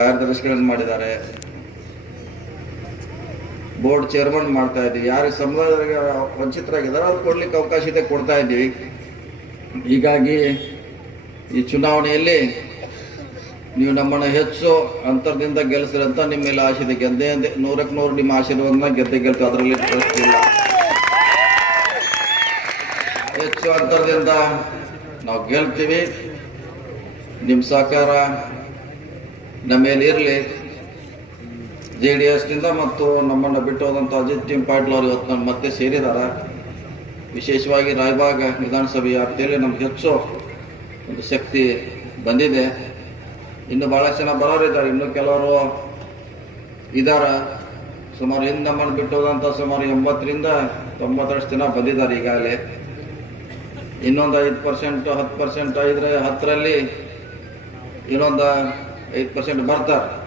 ಕಾರ್ಯದರ್ಶಿಗಳನ್ನು ಮಾಡಿದ್ದಾರೆ? Board chairman ಮಾಡ್ತಾ ಇದ್ದೀವಿ. ಯಾರಿಗೆ ಸಮುದಾಯದವರಿಗೆ ವಂಚಿತರಾಗಿದ್ದಾರೆ ಅವ್ರು ಕೊಡ್ಲಿಕ್ಕೆ ಅವಕಾಶ ಇದೆ, ಕೊಡ್ತಾ ಇದ್ದೀವಿ. ಹೀಗಾಗಿ ಈ ಚುನಾವಣೆಯಲ್ಲಿ ನೀವು ನಮ್ಮನ್ನು ಹೆಚ್ಚು ಅಂತರದಿಂದ ಗೆಲ್ಲಿಸ್ರಿ ಅಂತ ನಿಮ್ಮ ಮೇಲೆ ಆಶೆ ಇದೆ. ಅಂದೆ ನೂರಕ್ಕೆ ನೂರು ನಿಮ್ಮ ಆಶೀರ್ವಾದನ ಗೆದ್ದೆ ಗೆಲ್ತು ಅದರಲ್ಲಿ ಇಲ್ಲ. ಹೆಚ್ಚು ಅಂತರದಿಂದ ನಾವು ಗೆಲ್ತೀವಿ. ನಿಮ್ಮ ಸಹಕಾರ ನಮ್ಮ ಇರಲಿ. ಜೆ ಡಿ ಎಸ್ನಿಂದ ಮತ್ತು ನಮ್ಮನ್ನು ಬಿಟ್ಟು ಹೋದಂಥ ಅಜಿತ್ ಟಿಮ್ ಪಾಟೀಲ್ ಅವರು ಇವತ್ತು ನಾನು ಮತ್ತೆ ಸೇರಿದ್ದಾರೆ ವಿಶೇಷವಾಗಿ ರಾಯಬಾಗ ವಿಧಾನಸಭೆ ವ್ಯಾಪ್ತಿಯಲ್ಲಿ ನಮ್ಗೆ ಹೆಚ್ಚು ಒಂದು ಶಕ್ತಿ ಬಂದಿದೆ. ಇನ್ನು ಭಾಳಷ್ಟು ಜನ ಬರೋರಿದ್ದಾರೆ ಇನ್ನು ಕೆಲವರು ಇದ್ದಾರೆ ಸುಮಾರು ಹಿಂದೆ ನಮ್ಮನ್ನು ಬಿಟ್ಟು ಹೋದಂಥ ಸುಮಾರು ಎಂಬತ್ತರಿಂದ ತೊಂಬತ್ತರಷ್ಟು ಜನ ಬಂದಿದ್ದಾರೆ ಈಗಾಗಲೇ. ಇನ್ನೊಂದು ಐದು ಪರ್ಸೆಂಟ್ ಹತ್ತು ಪರ್ಸೆಂಟ್ ಇದ್ರೆ ಹತ್ತರಲ್ಲಿ ಇನ್ನೊಂದು ಐದು ಪರ್ಸೆಂಟ್ ಬರ್ತಾರೆ